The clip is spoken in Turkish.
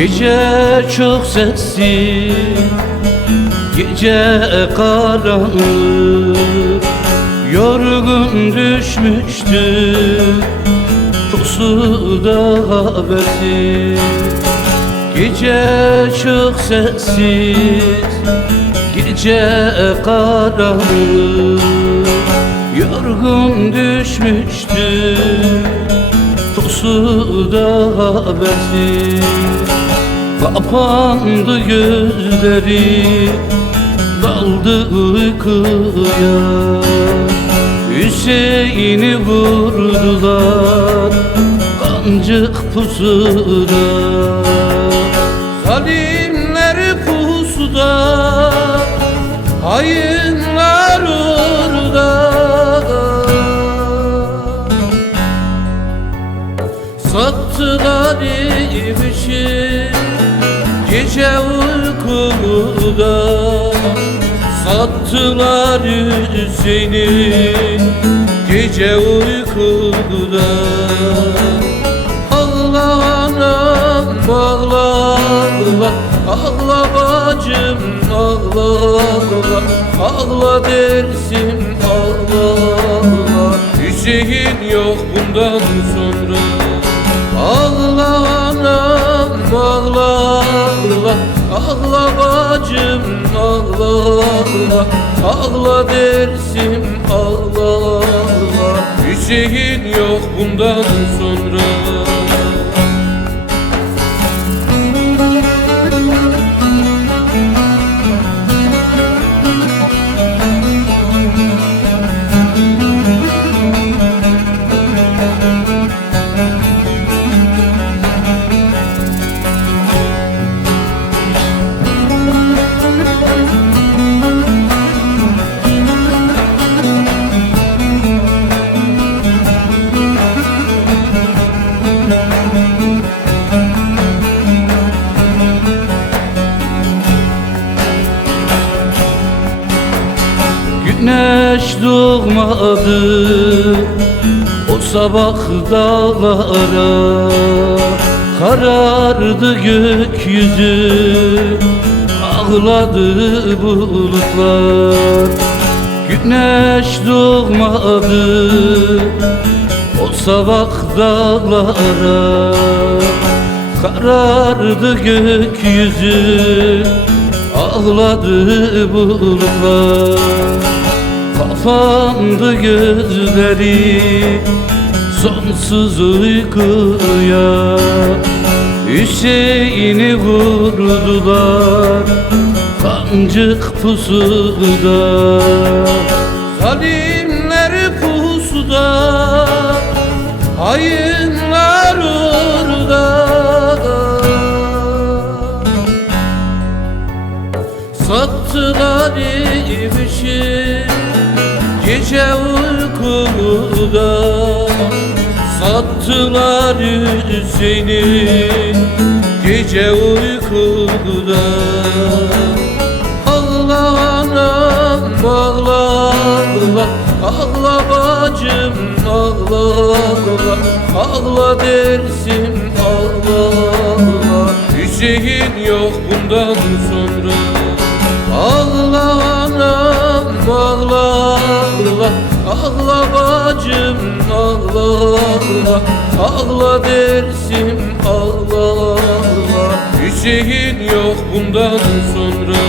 Gece çok sessiz, gece karanlık, yorgun düşmüştü pusuda habersiz. Gece çok sessiz, gece karanlık, yorgun düşmüştü pusuda habersiz. Kapandı gözleri, daldı uykuya, Hüseyin'i vurdular kancık pusuda. Zalimler pusuda, hainler orada, sattılar imişi gece uykuda, sattılar Hüseyin'i gece uykuda. Ağla anam ağla, ağla bacım ağla, ağla dersim ağla. Hüseyin yok bundan sonra. Ağla anam ağla, ağla bacım ağla, ağla dersim ağla. Hüseyin yok bundan sonra. Güneş doğmadı o sabah dağlara, karardı gökyüzü, ağladı bulutlar. Güneş doğmadı o sabah dağlara, karardı gökyüzü, ağladı bulutlar. Kapandı gözleri sonsuz uykuya, Hüseyin'i vurdular kancık pusuda. Zalimler pusuda, hainler orada, sattılar imişi gece uykuda, sattılar Hüseyin'i gece uykuda. Ağla anam ağla, ağla bacım ağla, ağla dersim ağla. Hüseyin yok bundan sonra. Ağla anam ağla, ağla bacım ağla, ağla dersim ağla. Hüseyin yok bundan sonra.